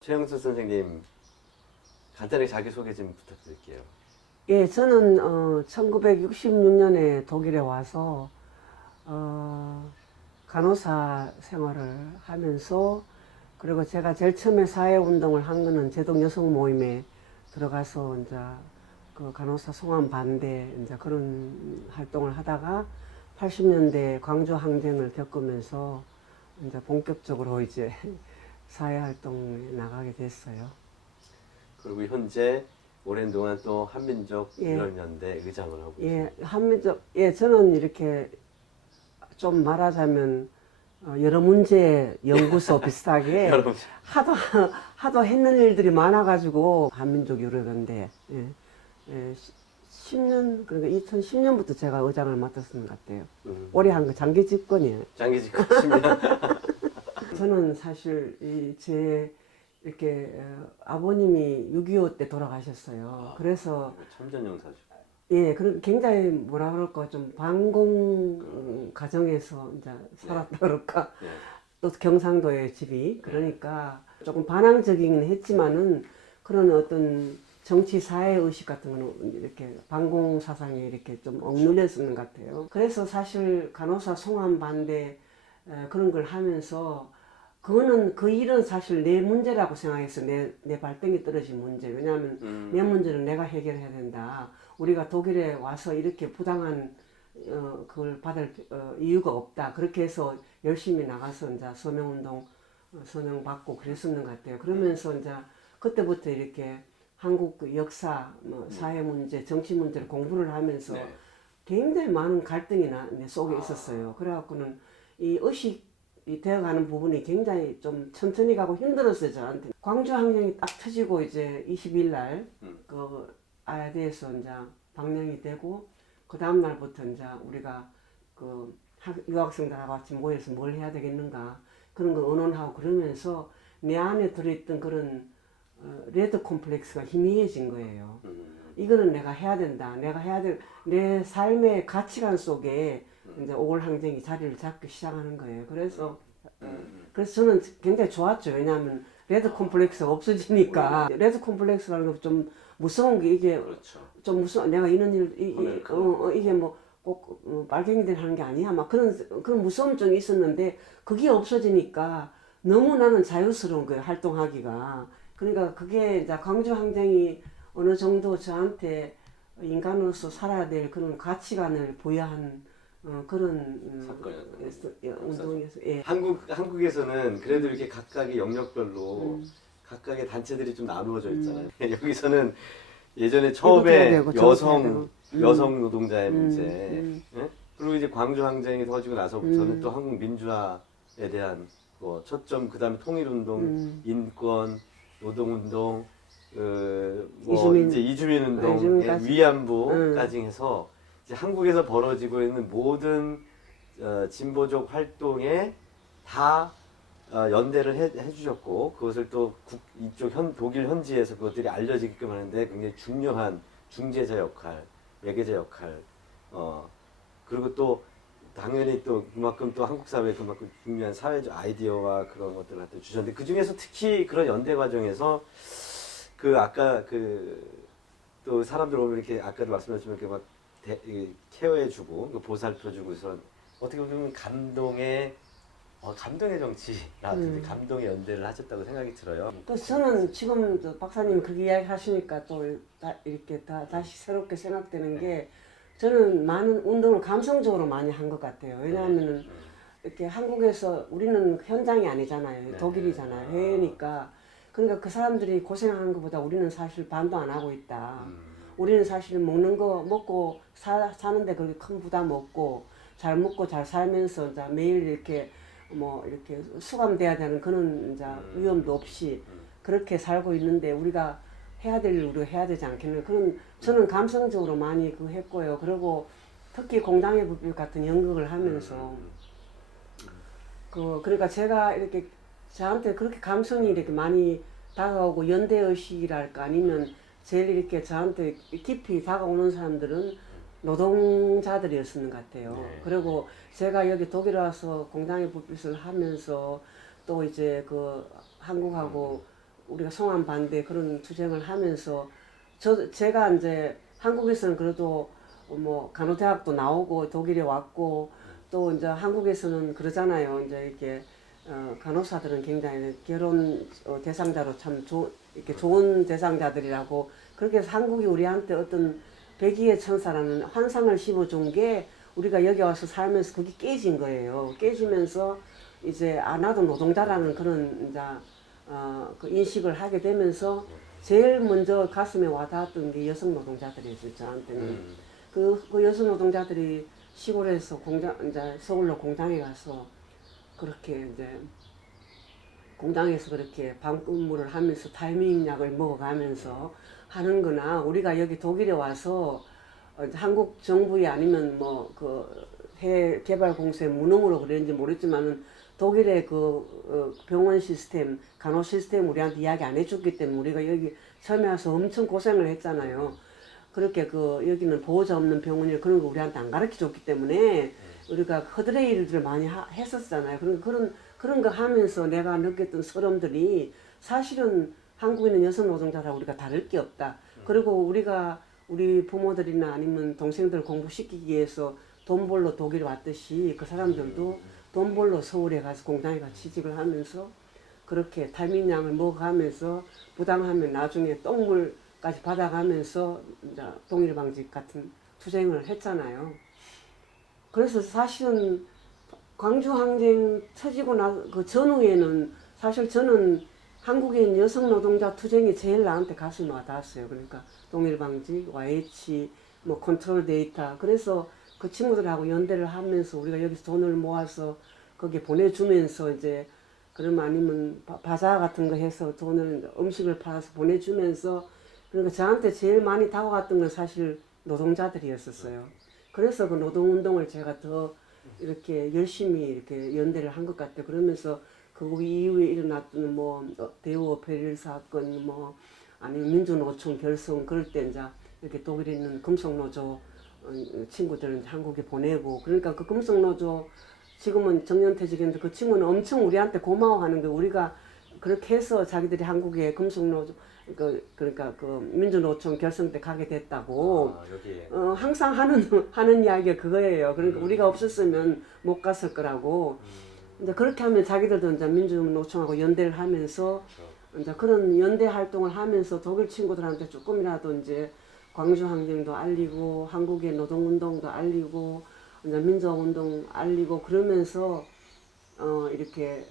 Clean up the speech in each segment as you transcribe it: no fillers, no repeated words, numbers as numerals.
최영수 선생님, 간단하게 자기소개 좀 부탁드릴게요. 예, 저는 1966년에 독일에 와서 간호사 생활을 하면서, 그리고 제가 제일 처음에 사회운동을 한 거는 제동 여성 모임에 들어가서 이제 그 간호사 송환 반대 이제 그런 활동을 하다가 80년대 광주 항쟁을 겪으면서 이제 본격적으로 이제 사회 활동에 나가게 됐어요. 그리고 현재 오랜 동안 또 한민족 예. 유럽연대 의장을 하고 예, 계십니다. 한민족, 예, 저는 이렇게 좀 말하자면 여러 문제 연구소 비슷하게 여러분, 하도 했는 일들이 많아가지고 한민족 유럽연대 예, 예, 10년 그러니까 2010년부터 제가 의장을 맡았는 것 같아요. 오래 한 거 장기 집권이에요. 장기 집권입니다. 저는 사실 제 이렇게 아버님이 6.25 때 돌아가셨어요. 그래서 참전용사죠. 예, 굉장히 뭐라 그럴까 좀 반공 가정에서 이제 살았다 그럴까. 네. 또 경상도에 집이 그러니까 조금 반항적이긴 했지만은 그런 어떤 정치 사회 의식 같은 거는 이렇게 반공 사상에 이렇게 좀 억눌렸었는 것 같아요. 그래서 사실 간호사 송환 반대 그런 걸 하면서 그거는 그 일은 사실 내 문제라고 생각해서 내 발등에 떨어진 문제. 왜냐하면 내 문제는 내가 해결해야 된다. 우리가 독일에 와서 이렇게 부당한 그걸 받을 이유가 없다. 그렇게 해서 열심히 나가서 이제 서명운동 서명 받고 그랬었는 것 같아요. 그러면서 이제 그때부터 이렇게 한국 그 역사, 뭐 사회 문제, 정치 문제를 공부를 하면서 네. 굉장히 많은 갈등이 내 속에 있었어요. 그래갖고는 이 의식이 되어가는 부분이 굉장히 좀 천천히 가고 힘들었어요, 저한테. 광주 항쟁이 딱 터지고 이제 20일 날, 그 아야대에서 이제 방영이 되고, 그 다음날부터 이제 우리가 그 유학생들하고 같이 모여서 뭘 해야 되겠는가, 그런 거 의논하고 그러면서 내 안에 들어있던 그런 레드 콤플렉스가 희미해진 거예요. 이거는 내가 해야 된다. 내가 해야 될, 내 삶의 가치관 속에 이제 5월 항쟁이 자리를 잡기 시작하는 거예요. 그래서 저는 굉장히 좋았죠. 왜냐하면 레드 콤플렉스가 없어지니까. 레드 콤플렉스라는 건 좀 무서운 게 이게 그렇죠. 좀 무서워. 내가 이런 이게 뭐 꼭 빨갱이들 하는 게 아니야. 막 그런 무서움증이 있었는데 그게 없어지니까 너무 나는 자유스러운 거예요. 활동하기가. 그러니까 그게 이제 광주 항쟁이 어느 정도 저한테 인간으로서 살아야 될 그런 가치관을 부여한 그런 사건이었던 운동에서 예. 한국에서는 그래도 이렇게 각각의 영역별로 각각의 단체들이 좀 나누어져 있잖아요. 여기서는 예전에 처음에 되고 저것도 해야 되고. 여성 노동자의 문제, 예? 그리고 이제 광주 항쟁이 터지고 나서부터는 또 한국 민주화에 대한 뭐 초점, 그다음에 통일운동, 인권, 노동운동, 뭐 이제 이주민운동, 이주민까지. 위안부까지 해서 이제 한국에서 벌어지고 있는 모든 진보적 활동에 다 연대를 해주셨고, 그것을 또 이쪽 독일 현지에서 그것들이 알려지게끔 하는데 굉장히 중요한 중재자 역할, 매개자 역할, 그리고 또 당연히 또 그만큼 또 한국 사회에 그만큼 중요한 사회적 아이디어와 그런 것들을 갖다 주셨는데, 그 중에서 특히 그런 연대 과정에서 그 아까 그 또 사람들 오면 이렇게 아까도 말씀하셨지만 이렇게 막 케어해주고 보살펴주고 그래서 어떻게 보면 감동의 정치라든지 감동의 연대를 하셨다고 생각이 들어요. 그래서 저는 지금 박사님 그렇게 이야기 하시니까 또 이렇게 다시 새롭게 생각되는 게, 저는 많은 운동을 감성적으로 많이 한 것 같아요. 왜냐하면은 이렇게 한국에서 우리는 현장이 아니잖아요. 독일이잖아요. 해외니까. 그러니까 그 사람들이 고생하는 것보다 우리는 사실 반도 안 하고 있다. 우리는 사실 먹는 거 먹고 사는데 그렇게 큰 부담 없고 잘 먹고 잘 살면서 이제 매일 이렇게 뭐 이렇게 수감돼야 되는 그런 이제 위험도 없이 그렇게 살고 있는데, 우리가 해야 될 일 우리가 해야 되지 않겠나. 그런 저는 감성적으로 많이 했고요. 그리고 특히 공당의 불빛 같은 연극을 하면서 그러니까 제가 이렇게 저한테 그렇게 감성이 이렇게 많이 다가오고 연대의식이랄까, 아니면 제일 이렇게 저한테 깊이 다가오는 사람들은 노동자들이었는 것 같아요. 네. 그리고 제가 여기 독일에 와서 공장의 불빛을 하면서 또 이제 그 한국하고 우리가 송환 반대 그런 투쟁을 하면서 제가 이제 한국에서는 그래도 뭐 간호대학도 나오고 독일에 왔고 또 이제 한국에서는 그러잖아요. 이제 이렇게 간호사들은 굉장히 결혼 대상자로 참 이렇게 좋은 대상자들이라고 그렇게 해서 한국이 우리한테 어떤 백의의 천사라는 환상을 심어준 게 우리가 여기 와서 살면서 그게 깨진 거예요. 깨지면서 이제 나도 노동자라는 그런 이제 그 인식을 하게 되면서 제일 먼저 가슴에 와닿았던 게 여성 노동자들이었어요. 저한테는 그 여성 노동자들이 시골에서 이제 서울로 공장에 가서 그렇게 이제 공장에서 그렇게 밤근무를 하면서 타이밍 약을 먹어가면서 하는 거나 우리가 여기 독일에 와서 한국 정부에 아니면 뭐 그 해 개발 공사에 무능으로 그랬는지 모르겠지만은 독일의 그 병원 시스템, 간호 시스템 우리한테 이야기 안 해줬기 때문에 우리가 여기 처음에 와서 엄청 고생을 했잖아요. 그렇게 여기는 보호자 없는 병원이라 그런 거 우리한테 안 가르쳐 줬기 때문에 우리가 허드레 일들을 많이 했었잖아요. 그런 거 하면서 내가 느꼈던 서름들이 사실은 한국에 있는 여성 노동자랑 우리가 다를 게 없다. 그리고 우리 부모들이나 아니면 동생들 공부시키기 위해서 돈 벌러 독일 왔듯이 그 사람들도 돈 벌러 서울에 가서 공장에 가서 취직을 하면서 그렇게 타민약을 먹어가면서 부당하면 나중에 똥물까지 받아가면서 이제 동일방직 같은 투쟁을 했잖아요. 그래서 사실은 광주항쟁 터지고 그 전후에는 사실 저는 한국에 있는 여성 노동자 투쟁이 제일 나한테 가슴에 와닿았어요. 그러니까 동일방직, YH, 뭐 컨트롤 데이터. 그래서 그 친구들하고 연대를 하면서 우리가 여기서 돈을 모아서 거기에 보내주면서 이제 그러면 아니면 바자 같은 거 해서 돈을 음식을 팔아서 보내주면서 그러니까 저한테 제일 많이 다가갔던 건 사실 노동자들이었었어요. 그래서 그 노동운동을 제가 더 이렇게 열심히 이렇게 연대를 한 것 같아요. 그러면서 그 이후에 일어났던 뭐 대우 베릴 사건 뭐 아니면 민주노총 결성 그럴 때 이제 이렇게 독일에 있는 금속노조 친구들은 한국에 보내고 그러니까 그 금속노조 지금은 정년퇴직인데 그 친구는 엄청 우리한테 고마워하는 게 우리가 그렇게 해서 자기들이 한국에 금속노조 그러니까 그 민주노총 결성 때 가게 됐다고 여기에. 항상 하는 이야기가 그거예요. 그러니까 우리가 없었으면 못 갔을 거라고. 이제 그렇게 하면 자기들도 이제 민주노총하고 연대를 하면서 이제 그런 연대 활동을 하면서 독일 친구들한테 조금이라도 이제 광주항쟁도 알리고 한국의 노동운동도 알리고 이제 민주운동 알리고 그러면서 이렇게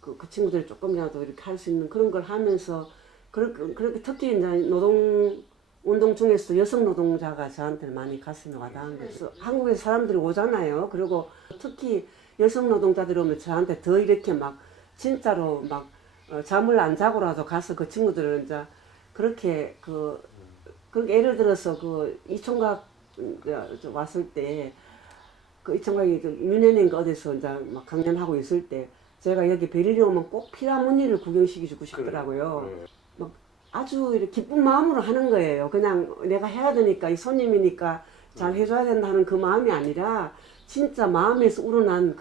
그 친구들이 조금이라도 이렇게 할 수 있는 그런 걸 하면서 그렇게 특히 이제 노동운동 중에서도 여성 노동자가 저한테는 많이 가슴에 와닿은 거죠. 한국에 사람들이 오잖아요. 그리고 특히 여성 노동자들이 오면 저한테 더 이렇게 막 진짜로 막 잠을 안 자고라도 가서 그 친구들은 이제 그렇게 그렇게 예를 들어서 그 이총각 왔을 때 그 이총각이 뮌헨인가 어디서 이제 막 강연하고 있을 때 제가 여기 베를린 오면 꼭 피라모니를 구경시켜주고 싶더라고요. 막 아주 이렇게 기쁜 마음으로 하는 거예요. 그냥 내가 해야 되니까 이 손님이니까 잘 해줘야 된다는 그 마음이 아니라 진짜 마음에서 우러난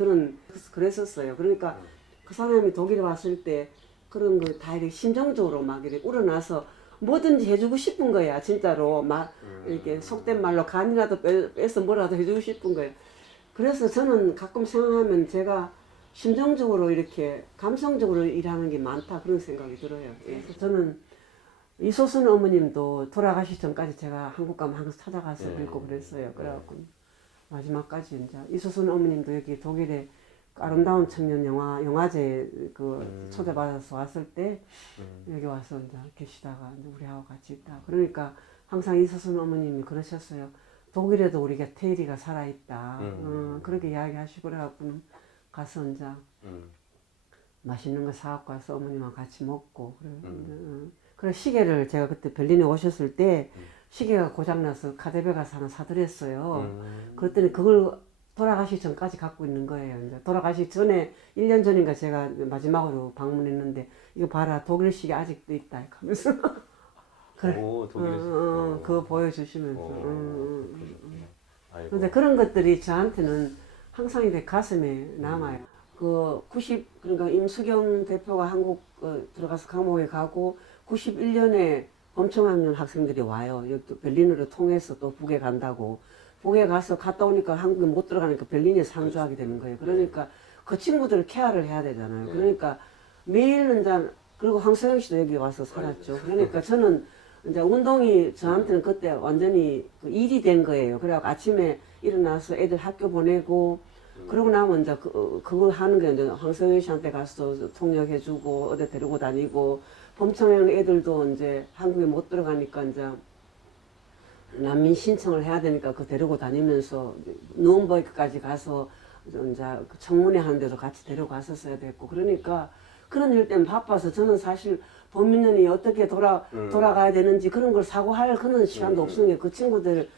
그랬었어요. 그러니까 그 사람이 독일에 왔을 때 그런 거 다 이렇게 심정적으로 막 이렇게 우러나서 뭐든지 해주고 싶은 거야. 진짜로 막 이렇게 속된 말로 간이라도 빼서 뭐라도 해주고 싶은 거예요. 그래서 저는 가끔 생각하면 제가 심정적으로 이렇게 감성적으로 일하는 게 많다 그런 생각이 들어요. 그래서 저는 이소순 어머님도 돌아가시 전까지 제가 한국 가면 항상 찾아가서 뵙고 그랬어요. 그래갖고 마지막까지 이제 이소순 어머님도 여기 독일에 아름다운 청년 영화제 초대받아서 왔을 때 여기 와서 이제 계시다가 이제 우리하고 같이 있다. 그러니까 항상 이소순 어머님이 그러셨어요. 독일에도 우리 곁에 테리가 살아있다. 그렇게 이야기하시고 그래갖고는 가서 이제 맛있는 거 사갖고 와서 어머님하고 같이 먹고 그래 시계를 제가 그때 berlin에 오셨을 때 시계가 고장나서 카데베 가서 하나 사드렸어요. 그랬더니 그걸 돌아가시기 전까지 갖고 있는 거예요. 이제 돌아가시기 전에 1년 전인가 제가 마지막으로 방문했는데 이거 봐라 독일 시계 아직도 있다 하면서 그래. 오, 독일에서. 그거 보여주시면서 아이고. 그런데 그런 것들이 저한테는 항상 이렇게 가슴에 남아요. 그러니까 임수경 대표가 한국 들어가서 감옥에 가고 91년에 범청학년 학생들이 와요. 여기 또 berlin으로 통해서 또 북에 간다고. 북에 가서 갔다 오니까 한국에 못 들어가니까 berlin에서 상주하게 되는 거예요. 그러니까 그 친구들을 케어를 해야 되잖아요. 그러니까 매일 이제 그리고 황소영 씨도 여기 와서 살았죠. 그러니까 저는 이제 운동이 저한테는 그때 완전히 그 일이 된 거예요. 그래갖고 아침에 일어나서 애들 학교 보내고 그러고 나면 이제 그거 하는 게 이제 황소영 씨한테 가서 통역해주고 어디 데리고 다니고 범청하는 애들도 이제 한국에 못 들어가니까 이제 난민 신청을 해야 되니까 그 데리고 다니면서 누움버그까지 가서 이제 그 청문회 하는 데도 같이 데려갔었어야 됐고 그러니까 그런 일 때문에 바빠서 저는 사실 범인년이 어떻게 돌아가야 되는지 그런 걸 사고할 그런 시간도 없으니까 그 친구들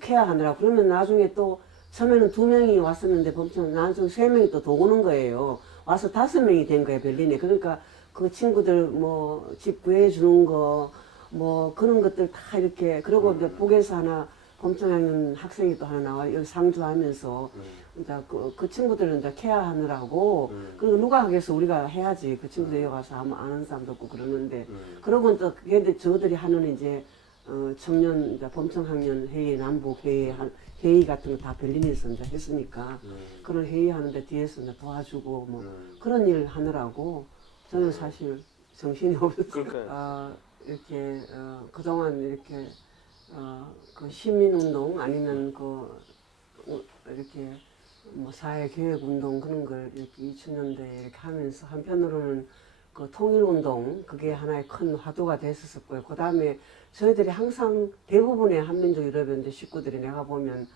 케어하느라 그러면 나중에 또 처음에는 2명이 왔었는데 범청 나중에 3명이 또 더 오는 거예요. 와서 5명이 된 거예요 berlin에. 그러니까 그 친구들 뭐 집 구해주는 거 뭐 그런 것들 다 이렇게 그리고 이제 북에서 하나 범청하는 학생이 또 하나 나와 여기 상주하면서 이제 그 친구들은 이제 케어하느라고 그리고 누가 하겠어 우리가 해야지 그 친구들 여기 가서 하면 아는 사람도 없고 그러는데 그러고 또 근데 저들이 하는 이제 청년 이제 범청학년 회의 남북 회의 같은 거 다 berlin에서 이제 했으니까 그런 회의 하는데 뒤에서 이제 도와주고 뭐 그런 일 하느라고 저는 사실 정신이 없었어요. 그러니까요. 이렇게 그동안 이렇게 그 시민운동 아니면 이렇게 뭐 사회개혁운동 그런 걸 이렇게 2000년대에 이렇게 하면서 한편으로는 그 통일운동 그게 하나의 큰 화두가 됐었고요. 그 다음에 저희들이 항상 대부분의 한민족 유럽연대 식구들이 내가 보면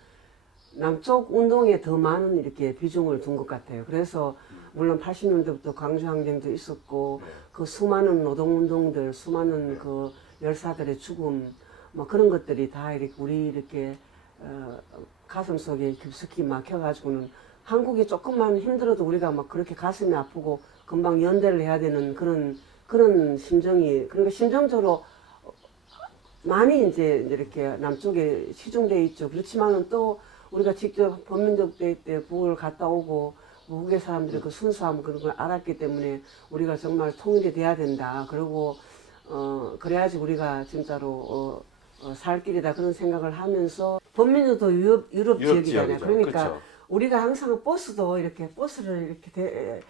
남쪽 운동에 더 많은 이렇게 비중을 둔 것 같아요. 그래서 물론 80년대부터 광주항쟁도 있었고 그 수많은 노동운동들, 수많은 그 열사들의 죽음 뭐 그런 것들이 다 이렇게 우리 이렇게 가슴 속에 깊숙이 막혀가지고는 한국이 조금만 힘들어도 우리가 막 그렇게 가슴이 아프고 금방 연대를 해야 되는 그런 심정이 그러니까 심정적으로 많이 이제 이렇게 남쪽에 시중돼 있죠. 그렇지만은 또 우리가 직접 범민족 대회 때 북을 갔다 오고 북의 사람들의 그 순수함 그런 걸 알았기 때문에 우리가 정말 통일이 돼야 된다. 그리고 그래야지 우리가 진짜로 살 길이다 그런 생각을 하면서 범민족도 유럽 지역이잖아요. 지역이죠. 그러니까 그쵸. 우리가 항상 버스도 이렇게 버스를 이렇게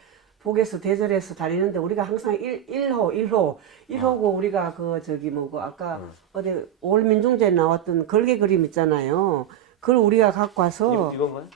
북에서 대절해서 다니는데 우리가 항상 1호고 우리가 아까 어디 올민중제에 나왔던 걸개 그림 있잖아요. 그걸 우리가 갖고 와서 이건가요?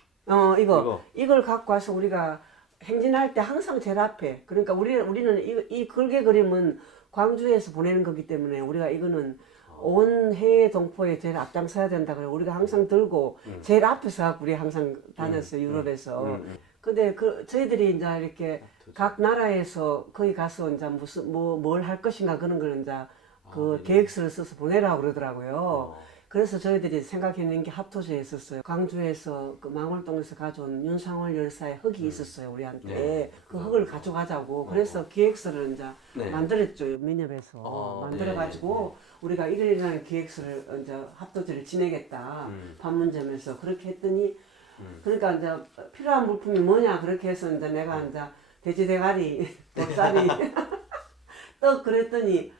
이걸 갖고 와서 우리가 행진할 때 항상 제일 앞에 그러니까 우리는 이 걸개 그림은 광주에서 보내는 거기 때문에 우리가 이거는 온 해외 동포에 제일 앞장서야 된다 그래 우리가 항상 들고 제일 앞에서 우리 항상 다녔어요 유럽에서. 근데 저희들이 이제 이렇게 각 나라에서 거기 가서 이제 뭘 할 것인가 그런 걸 이제 계획서를 써서 보내라고 그러더라고요. 그래서 저희들이 생각했는 게 합토제에 있었어요. 광주에서 그 망월동에서 가져온 윤상월 열사의 흙이 있었어요 우리한테. 그 흙을 가져가자고. 그래서 계획서를 이제 만들었죠 민협에서 만들어가지고 우리가 일일이라는 계획서를 이제 합토제를 지내겠다 판문점에서 그렇게 했더니. 그러니까 이제 필요한 물품이 뭐냐 그렇게 해서 이제 내가 이제 돼지 대가리, 돗자리 떡 그랬더니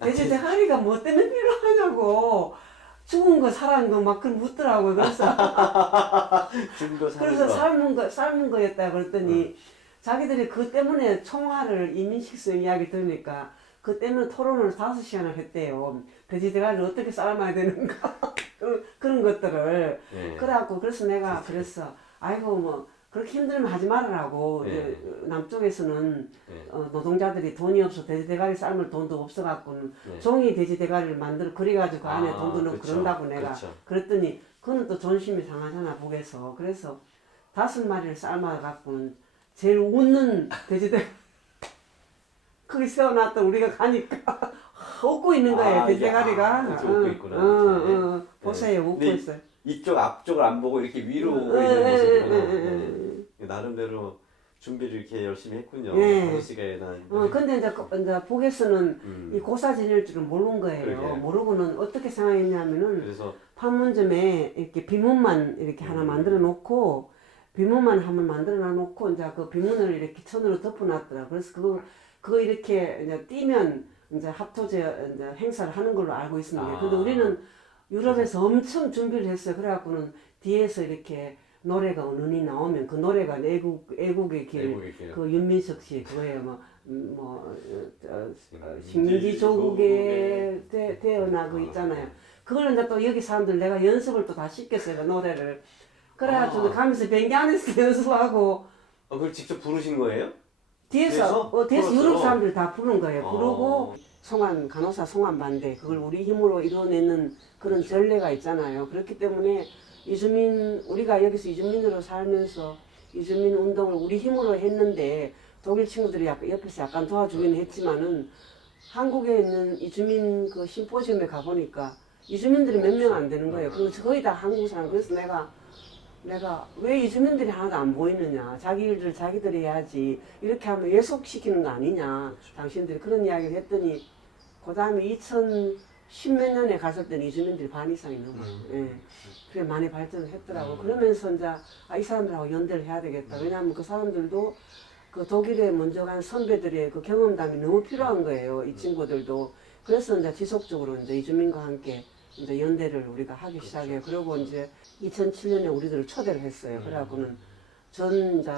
돼지 대가리가 뭐 때문에 필요하냐고 죽은 거 살아난 거 막 그걸 묻더라고요. 그래서 죽은 거 그래서 삶은 거였다 그랬더니 자기들이 그 때문에 총알을 이민식스 이야기 들으니까 그 때문에 토론을 5시간을 했대요. 돼지 대가리를 어떻게 삶아야 되는가 그런 것들을 그래갖고 그래서 내가 그랬어. 아이고 뭐 그렇게 힘들면 하지 말으라고. 남쪽에서는 노동자들이 돈이 없어 돼지 대가리 삶을 돈도 없어갖고는 종이 돼지 대가리를 만들어 그래가지고 그 안에 돈도 넣고 그런다고 내가 그랬더니 그건 또 존심이 상하잖아 북에서. 그래서 5마리를 삶아갖고는 제일 웃는 돼지 대가리 거기 세워놨던 우리가 가니까 웃고 있는 거예요 돼지 대가리가. 웃고 있구나. 보세요 웃고 있어요. 이쪽 앞쪽을 안 보고 이렇게 위로 보고 있는 모습이구나. 나름대로 준비를 이렇게 열심히 했군요. 네. 5시간에 난. 근데 이제 북에서는 이 고사 지낼 줄은 모르는 거예요. 그러게. 모르고는 어떻게 생각했냐면은 그래서 판문점에 이렇게 비문만 이렇게 하나 만들어 놓고 비문만 한번 만들어 놓고 이제 그 비문을 이렇게 천으로 덮어 놨더라. 그래서 그거 이렇게 이제 띄면 이제 합토제 이제 행사를 하는 걸로 알고 있습니다. 근데 우리는 유럽에서 엄청 준비를 했어요. 그래갖고는 뒤에서 이렇게 노래가 은은히 나오면 그 노래가 애국의 길, 애국의 길. 그 윤민석 씨 그거예요. 식민지 조국에 태어나 그 있잖아요. 그걸 이제 또 여기 사람들 내가 연습을 또 다 시켰어요. 그 노래를. 그래가지고 가면서 비행기 안에서 연습하고 그걸 직접 부르신 거예요? 뒤에서 불렀어요? 유럽 사람들 다 부른 거예요. 부르고 송환 간호사 송환 반대 그걸 우리 힘으로 이뤄내는 그런 전례가 있잖아요. 그렇기 때문에 이주민 우리가 여기서 이주민으로 살면서 이주민 운동을 우리 힘으로 했는데 독일 친구들이 옆에서 약간 도와주긴 했지만은 한국에 있는 이주민 그 심포지엄에 가보니까 이주민들이 몇 명 안 되는 거예요. 그리고 거의 다 한국 사람. 그래서 내가 왜 이주민들이 하나도 안 보이느냐. 자기 일들 자기들이 해야지. 이렇게 하면 예속시키는 거 아니냐. 당신들이 그런 이야기를 했더니 그 다음에 2010몇 년에 갔을 때는 이주민들이 반 이상이 넘어요. 예. 그래 많이 발전을 했더라고. 그러면서 이제 이 사람들하고 연대를 해야 되겠다. 왜냐하면 그 사람들도 그 독일에 먼저 간 선배들의 그 경험담이 너무 필요한 거예요. 이 친구들도. 그래서 이제 지속적으로 이제 이주민과 함께 이제 연대를 우리가 하기 시작해요. 그리고 이제 2007년에 우리들을 초대를 했어요. 그래갖고는 전 이제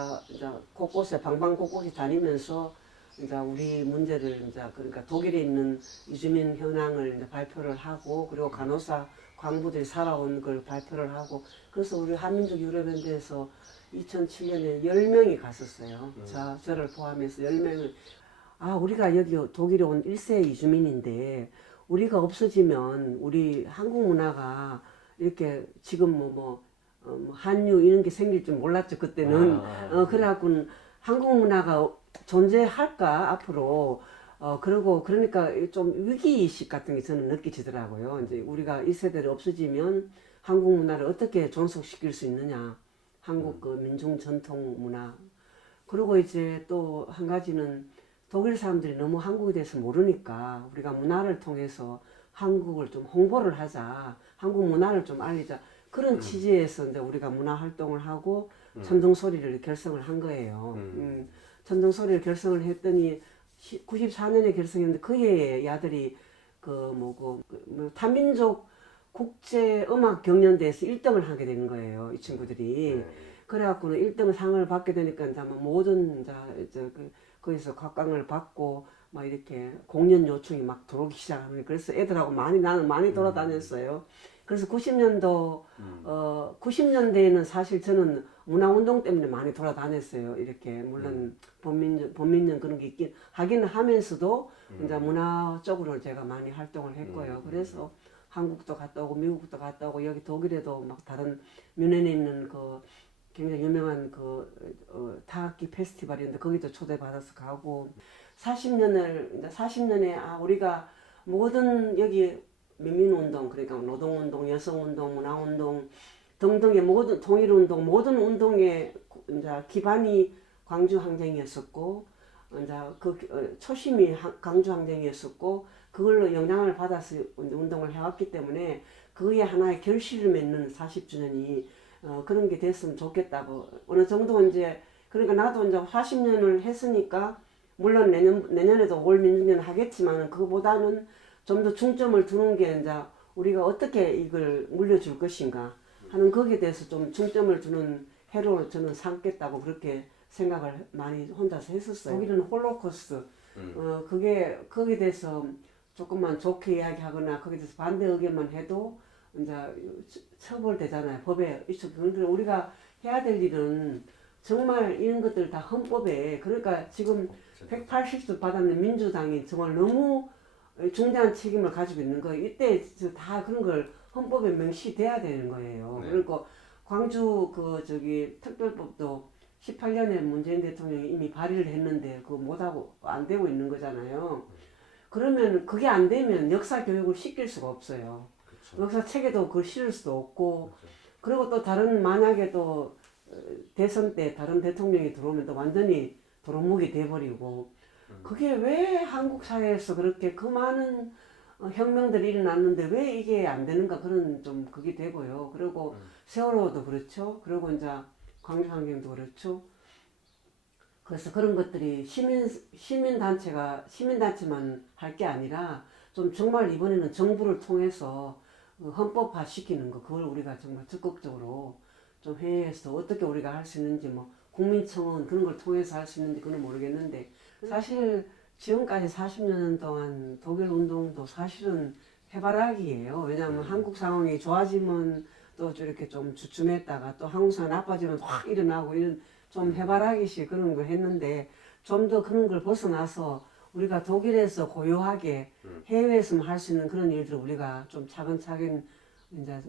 곳곳에 방방곡곡에 다니면서 이제 우리 문제를 이제 그러니까 독일에 있는 이주민 현황을 이제 발표를 하고 그리고 간호사 광부들이 살아온 걸 발표를 하고 그래서 우리 한민족 유럽연대에서 2007년에 10명이 갔었어요. 저를 포함해서 10명을 우리가 여기 독일에 온 1세 이주민인데 우리가 없어지면 우리 한국 문화가 이렇게 지금 한유 이런 게 생길 줄 몰랐죠 그때는. 그래갖고는 한국 문화가 존재할까 앞으로 그러니까 좀 위기의식 같은 게 저는 느껴지더라고요. 이제 우리가 1세대를 없어지면 한국 문화를 어떻게 존속시킬 수 있느냐. 한국 그 민중 전통 문화. 그리고 이제 또 한 가지는 독일 사람들이 너무 한국에 대해서 모르니까 우리가 문화를 통해서 한국을 좀 홍보를 하자. 한국 문화를 좀 알리자. 그런 취지에서 이제 우리가 문화 활동을 하고 천둥소리를 결성을 한 거예요. 천둥소리를 결성을 했더니 94년에 결성했는데 그 해에 야들이 타민족 국제음악 경연대회에서 1등을 하게 되는 거예요. 이 친구들이. 그래갖고는 1등 상을 받게 되니까 이제 모든 거기서 각광을 받고 막 이렇게 공연 요청이 막 들어오기 시작하는 그래서 애들하고 나는 많이 돌아다녔어요. 그래서 90년대에는 사실 저는 문화운동 때문에 많이 돌아다녔어요. 이렇게 물론 범민련 그런 게 있긴 하기는 하면서도 이제 문화 쪽으로 제가 많이 활동을 했고요. 그래서 한국도 갔다 오고 미국도 갔다 오고 여기 독일에도 막 다른 뮌헨에 있는 그 굉장히 유명한 그 타악기 페스티벌인데 거기도 초대받아서 가고 40년에 우리가 모든 여기 민민운동 그러니까 노동운동, 여성운동, 문화운동 등등의 모든 통일운동 모든 운동의 이제 기반이 광주항쟁이었었고 이제 그 초심이 광주항쟁이었었고 그걸로 영향을 받아서 운동을 해왔기 때문에 그게 하나의 결실을 맺는 40주년이 그런 게 됐으면 좋겠다고 어느 정도 이제 그러니까 나도 이제 40년을 했으니까 물론 내년에도 올 민중년 하겠지만 그거보다는 좀 더 중점을 두는 게 이제 우리가 어떻게 이걸 물려줄 것인가 하는 거기에 대해서 좀 중점을 두는 해로 저는 삼겠다고 그렇게 생각을 많이 혼자서 했었어요. 독일은 홀로코스트 그게 거기에 대해서 조금만 좋게 이야기하거나 거기에 대해서 반대 의견만 해도 이제 처벌되잖아요. 법에 있어. 그런데 우리가 해야 될 일은 정말 이런 것들 다 헌법에 그러니까 지금 180석 받았는 민주당이 정말 너무 중대한 책임을 가지고 있는 거예요. 이때 다 그런 걸 헌법에 명시돼야 되는 거예요. 네. 그리고 광주 특별법도 18년에 문재인 대통령이 이미 발의를 했는데 그거 못하고 안 되고 있는 거잖아요. 그러면 그게 안 되면 역사 교육을 시킬 수가 없어요. 역사 책에도 그걸 실을 수도 없고 그리고 또 다른 만약에 또 대선 때 다른 대통령이 들어오면 또 완전히 도루묵이 돼버리고 그게 왜 한국 사회에서 그렇게 그 많은 혁명들이 일어났는데 왜 이게 안 되는가 그런 좀 그게 되고요. 그리고 세월호도 그렇죠. 그리고 이제 광주환경도 그렇죠. 그래서 그런 것들이 시민단체만 할 게 아니라 좀 정말 이번에는 정부를 통해서 헌법화 시키는 거, 그걸 우리가 정말 적극적으로 좀 회의해서 어떻게 우리가 할 수 있는지, 뭐, 국민청원 그런 걸 통해서 할 수 있는지 그건 모르겠는데, 사실 지금까지 40년 동안 독일 운동도 사실은 해바라기예요. 왜냐하면 한국 상황이 좋아지면 또 이렇게 좀 주춤했다가 또 한국 상황이 나빠지면 확 일어나고 이런 좀 해바라기식 그런 거 했는데 좀 더 그런 걸 벗어나서 우리가 독일에서 고요하게 해외에서만 할 수 있는 그런 일들을 우리가 좀 차근차근 이제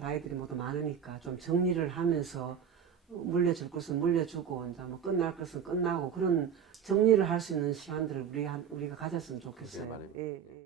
나이들이 모두 많으니까 좀 정리를 하면서 물려줄 것은 물려주고 이제 뭐 끝날 것은 끝나고 그런 정리를 할 수 있는 시간들을 우리가 가졌으면 좋겠어요. 그러게 말입니다. 예, 예.